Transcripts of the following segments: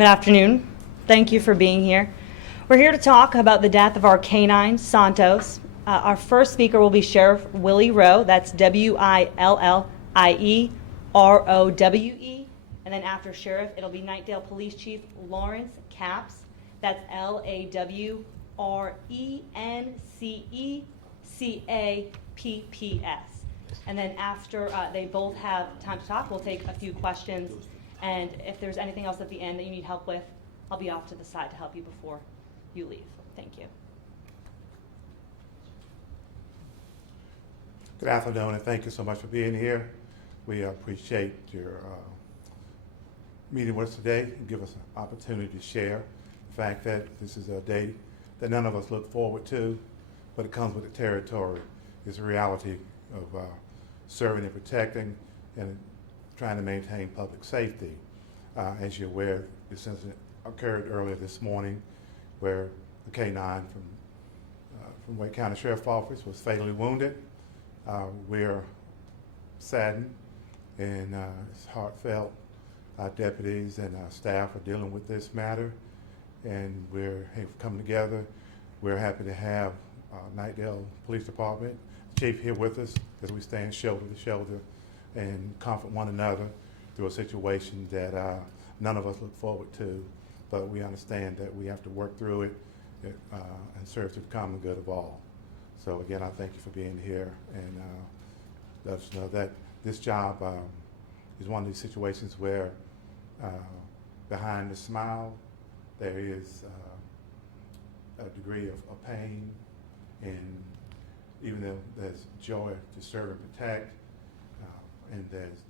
Good afternoon. Thank you for being here. We're here to talk about the death of our K-9, Santos. Our first speaker will be Sheriff Willie Rowe. That's Willierowe. And then after Sheriff, it'll be Knightdale Police Chief Lawrence Capps. That's LAWRENCECAPPS. And then after they both have time to talk, we'll take a few questions. And if there's anything else at the end that you need help with, I'll be off to the side to help you before you leave. Thank you. Good afternoon, and thank you so much for being here. We appreciate your meeting with us today and give us an opportunity to share the fact that this is a day that none of us look forward to, but it comes with the territory. It's a reality of serving and protecting and trying to maintain public safety. As you're aware, this incident occurred earlier this morning where the K-9 from Wake County Sheriff's Office was fatally wounded. We're saddened and it's heartfelt. Our deputies and our staff are dealing with this matter, and we're coming together. We're happy to have Knightdale Police Department Chief here with us as we stand shoulder to shoulder and comfort one another through a situation that none of us look forward to, but we understand that we have to work through it and serve to the common good of all. So again, I thank you for being here, and let us know that this job is one of these situations where behind the smile there is a degree of pain, and even though there's joy to serve and protect, and there's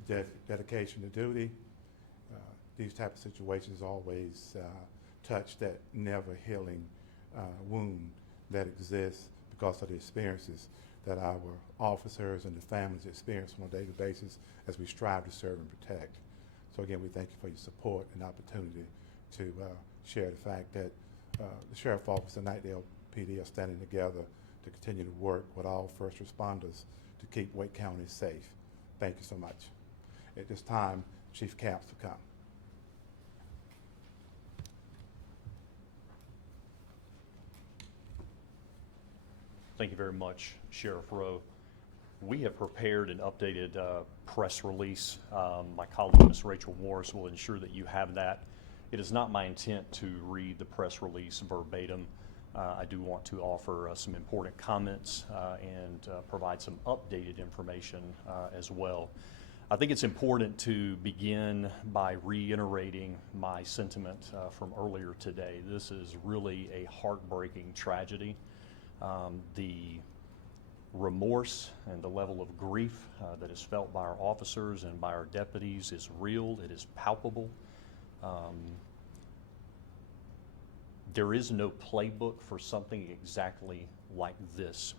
dedication to duty, these type of situations always touch that never healing wound that exists because of the experiences that our officers and the families experience on a daily basis as we strive to serve and protect. So again, we thank you for your support and opportunity to share the fact that the Sheriff's Office and Knightdale PD are standing together to continue to work with all first responders to keep Wake County safe. Thank you so much. At this time, Chief Capps will come. Thank you very much, Sheriff Rowe. We have prepared an updated press release. My colleague, Ms. Rachel Morris, will ensure that you have that. It is not my intent to read the press release verbatim. I do want to offer some important comments and provide some updated information as well. I think it's important to begin by reiterating my sentiment from earlier today. This is really a heartbreaking tragedy. The remorse and the level of grief that is felt by our officers and by our deputies is real, it is palpable. There is no playbook for something exactly like this.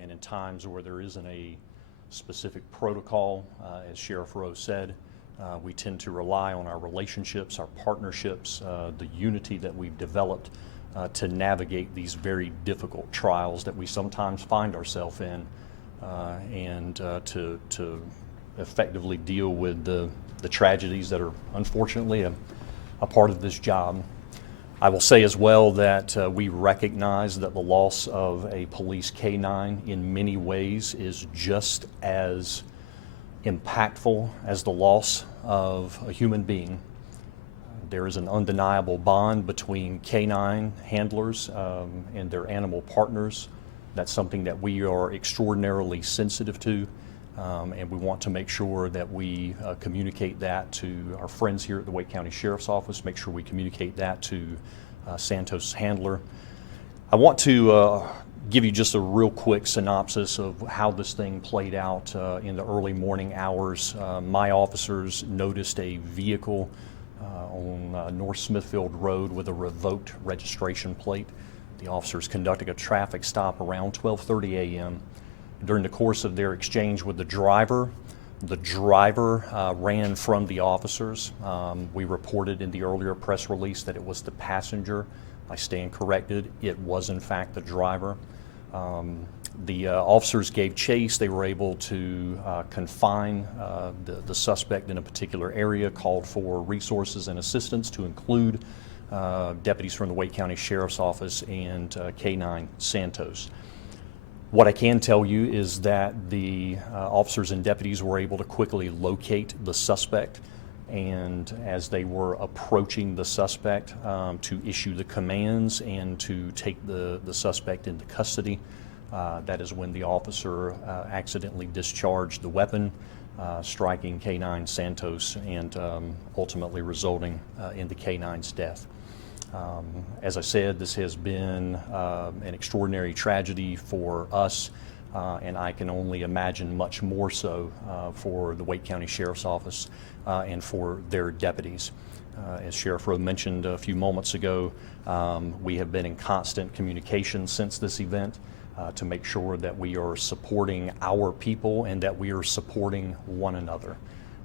And in times where there isn't a specific protocol, as Sheriff Rowe said, we tend to rely on our relationships, our partnerships, the unity that we've developed to navigate these very difficult trials that we sometimes find ourselves in, and to effectively deal with the tragedies that are unfortunately a part of this job. I will say as well that we recognize that the loss of a police K-9 in many ways is just as impactful as the loss of a human being. There is an undeniable bond between K-9 handlers and their animal partners. That's something that we are extraordinarily sensitive to, and we want to make sure that we communicate that to our friends here at the Wake County Sheriff's Office, make sure we communicate that to Santos' handler. I want to give you just a real quick synopsis of how this thing played out in the early morning hours. My officers noticed a vehicle on North Smithfield Road with a revoked registration plate. The officers conducting a traffic stop around 12:30 a.m. During the course of their exchange with the driver ran from the officers. We reported in the earlier press release that it was the passenger. I stand corrected. It was in fact the driver. The officers gave chase. They were able to confine the suspect in a particular area, called for resources and assistance to include deputies from the Wake County Sheriff's Office and K-9 Santos. What I can tell you is that the officers and deputies were able to quickly locate the suspect, and as they were approaching the suspect to issue the commands and to take the suspect into custody, that is when the officer accidentally discharged the weapon, striking K-9 Santos and ultimately resulting in the K-9's death. As I said, this has been an extraordinary tragedy for us, and I can only imagine much more so for the Wake County Sheriff's Office and for their deputies. As Sheriff Rowe mentioned a few moments ago, we have been in constant communication since this event to make sure that we are supporting our people and that we are supporting one another.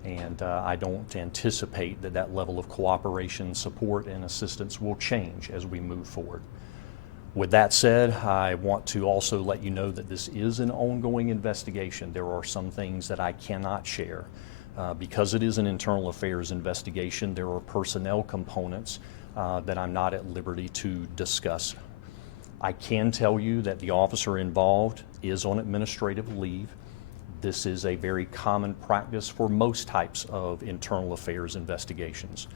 And I don't anticipate that that level of cooperation, support, and assistance will change as we move forward. With that said, I want to also let you know that this is an ongoing investigation. There are some things that I cannot share. Because it is an internal affairs investigation, there are personnel components that I'm not at liberty to discuss. I can tell you that the officer involved is on administrative leave. This is a very common practice for most types of internal affairs investigations.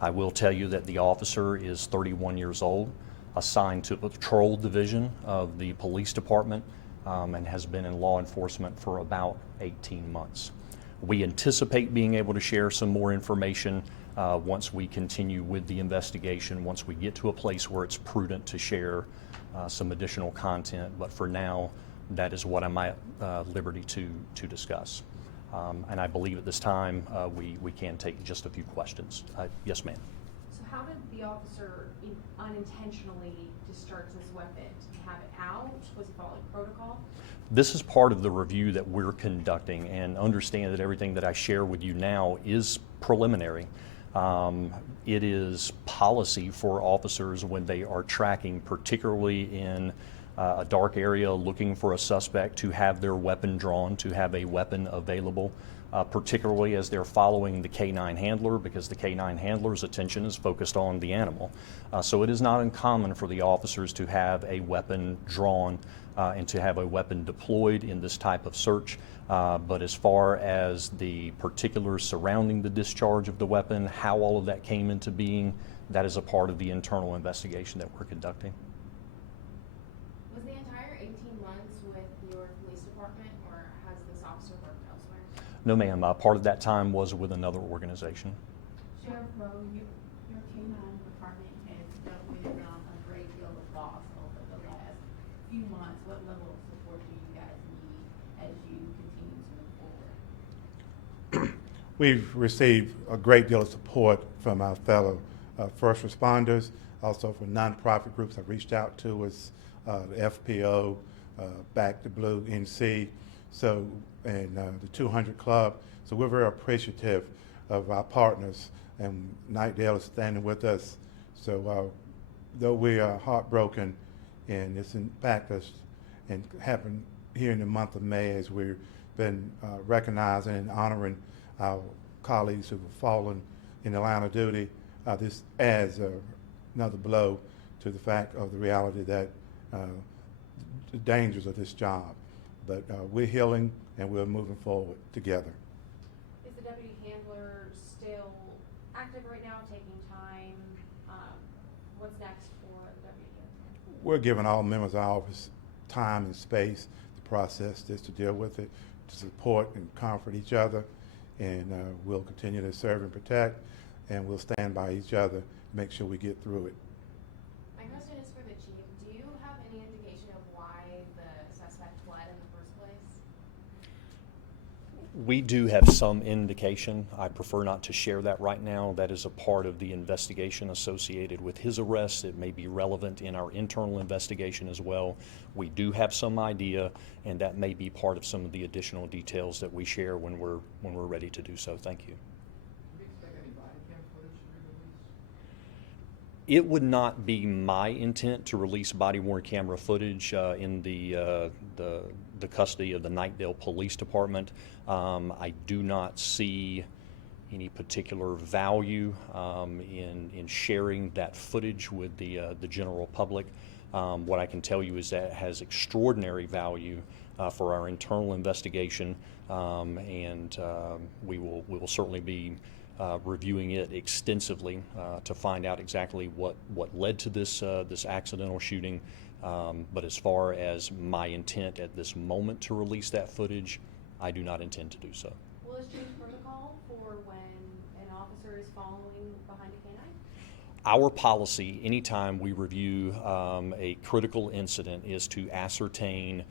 I will tell you that the officer is 31 years old, assigned to the patrol division of the police department, and has been in law enforcement for about 18 months. We anticipate being able to share some more information once we continue with the investigation, once we get to a place where it's prudent to share some additional content, but for now, that is what I'm at liberty to discuss. And I believe at this time we can take just a few questions. Yes, ma'am. So how did the officer unintentionally discharge this weapon? Did he have it out? Was he following protocol? This is part of the review that we're conducting, and understand that everything that I share with you now is preliminary. It is policy for officers when they are tracking, particularly in a dark area looking for a suspect, to have their weapon drawn, to have a weapon available, particularly as they're following the K-9 handler, because the K-9 handler's attention is focused on the animal. So it is not uncommon for the officers to have a weapon drawn and to have a weapon deployed in this type of search. But as far as the particulars surrounding the discharge of the weapon, how all of that came into being, that is a part of the internal investigation that we're conducting. Was the entire 18 months with your police department, or has this officer worked elsewhere? No, ma'am. Part of that time was with another organization. Sheriff Rowe, your K-9 department has dealt with a great deal of loss over the last few months. What level of support do you guys need as you continue to move forward? We've received a great deal of support from our fellow first responders, also from nonprofit groups that reached out to us, the FPO, Back to Blue, NC, so, and the 200 Club. So we're very appreciative of our partners, and Knightdale is standing with us. So though we are heartbroken, and it's impacted us and happened here in the month of May, as we've been recognizing and honoring our colleagues who have fallen in the line of duty, this adds another blow to the fact of the reality that the dangers of this job. But we're healing and we're moving forward together. Is the deputy handler still active right now, taking time? What's next for the deputy handler? We're giving all members of our office time and space to process this, to deal with it, to support and comfort each other, and we'll continue to serve and protect, and we'll stand by each other to make sure we get through it. My question is for the chief. Do you have any indication of why the suspect fled in the first place? We do have some indication. I prefer not to share that right now. That is a part of the investigation associated with his arrest. It may be relevant in our internal investigation as well. We do have some idea, and that may be part of some of the additional details that we share when we're ready to do so. Thank you. Do we expect any body cam footage to be It would not be my intent to release body-worn camera footage in the custody of the Knightdale Police Department. I do not see any particular value in sharing that footage with the general public. What I can tell you is that it has extraordinary value for our internal investigation, and we will certainly be reviewing it extensively to find out exactly what led to this accidental shooting. But as far as my intent at this moment to release that footage, I do not intend to do so. Will this change protocol for when an officer is following behind a K-9? Our policy, anytime we review a critical incident, is to ascertain,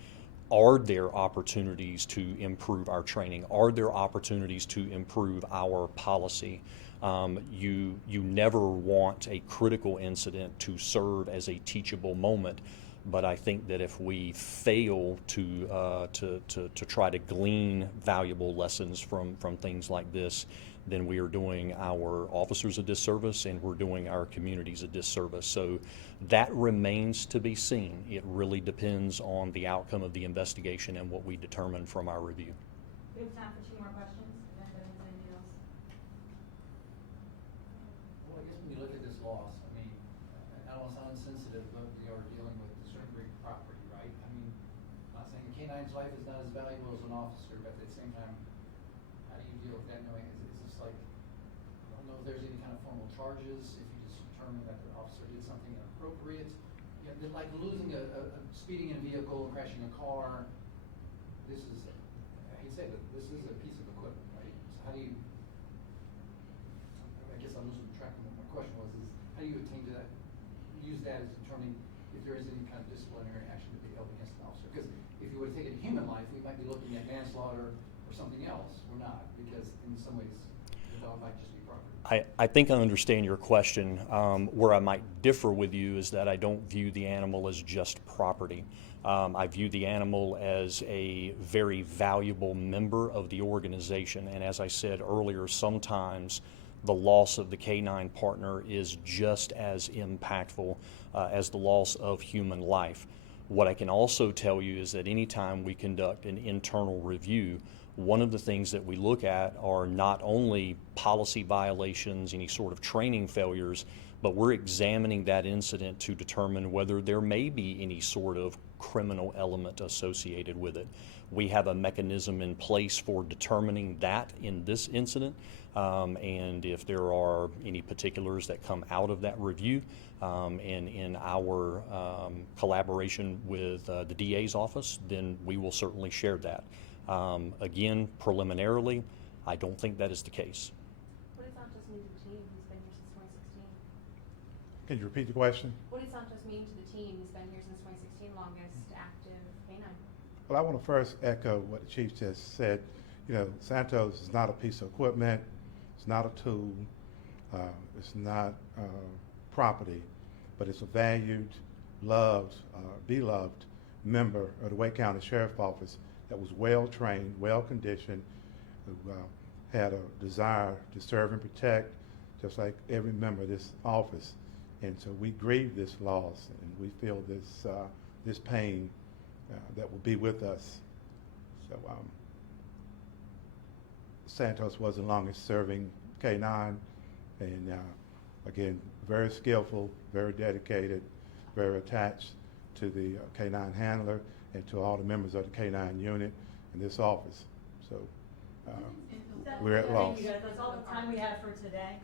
are there opportunities to improve our training? Are there opportunities to improve our policy? You never want a critical incident to serve as a teachable moment, but I think that if we fail to try to glean valuable lessons from things like this, then we are doing our officers a disservice and we're doing our communities a disservice. So that remains to be seen. It really depends on the outcome of the investigation and what we determine from our review. We have time for 2 more questions. If anyone has anything else. Well, I guess when you look at this loss, I mean, I don't want to sound insensitive, but we are dealing with discernibly property, right? I mean, I'm not saying a K-9's life is not as valuable as an officer, but at the same time, how do you deal with that knowing, is this like, I don't know if there's any kind of formal charges, if you just determine that the officer did something inappropriate. You know, like losing speeding in a vehicle and crashing a car, this is, I hate to say it, but this is a piece of equipment, right? So how do you, I guess I'm losing track of what my question was, is how do you attain to that, use that as determining if there is any kind of disciplinary action to be held against an officer? Because if you would have taken human life, we might be looking at manslaughter or something else. We're not, because in some ways, the dog might just be property. I think I understand your question. Where I might differ with you is that I don't view the animal as just property. I view the animal as a very valuable member of the organization, and as I said earlier, sometimes the loss of the K-9 partner is just as impactful as the loss of human life. What I can also tell you is that anytime we conduct an internal review, one of the things that we look at are not only policy violations, any sort of training failures, but we're examining that incident to determine whether there may be any sort of criminal element associated with it. We have a mechanism in place for determining that in this incident, and if there are any particulars that come out of that review, and in our collaboration with the DA's office, then we will certainly share that. Again, preliminarily, I don't think that is the case. What does Santos mean to the team? He's been here since 2016. Can you repeat the question? What does Santos mean to the team? He's been here since 2016, longest active K-9. Well, I want to first echo what the chief just said. You know, Santos is not a piece of equipment. It's not a tool. It's not property, but it's a valued, loved, beloved member of the Wake County Sheriff's Office that was well trained, well conditioned, who had a desire to serve and protect, just like every member of this office. And so we grieve this loss, and we feel this pain that will be with us. So Santos was the longest serving K-9, and again, very skillful, very dedicated, very attached to the K-9 handler and to all the members of the K-9 unit in this office. So we're at loss. Thank you guys. That's all the time we have for today.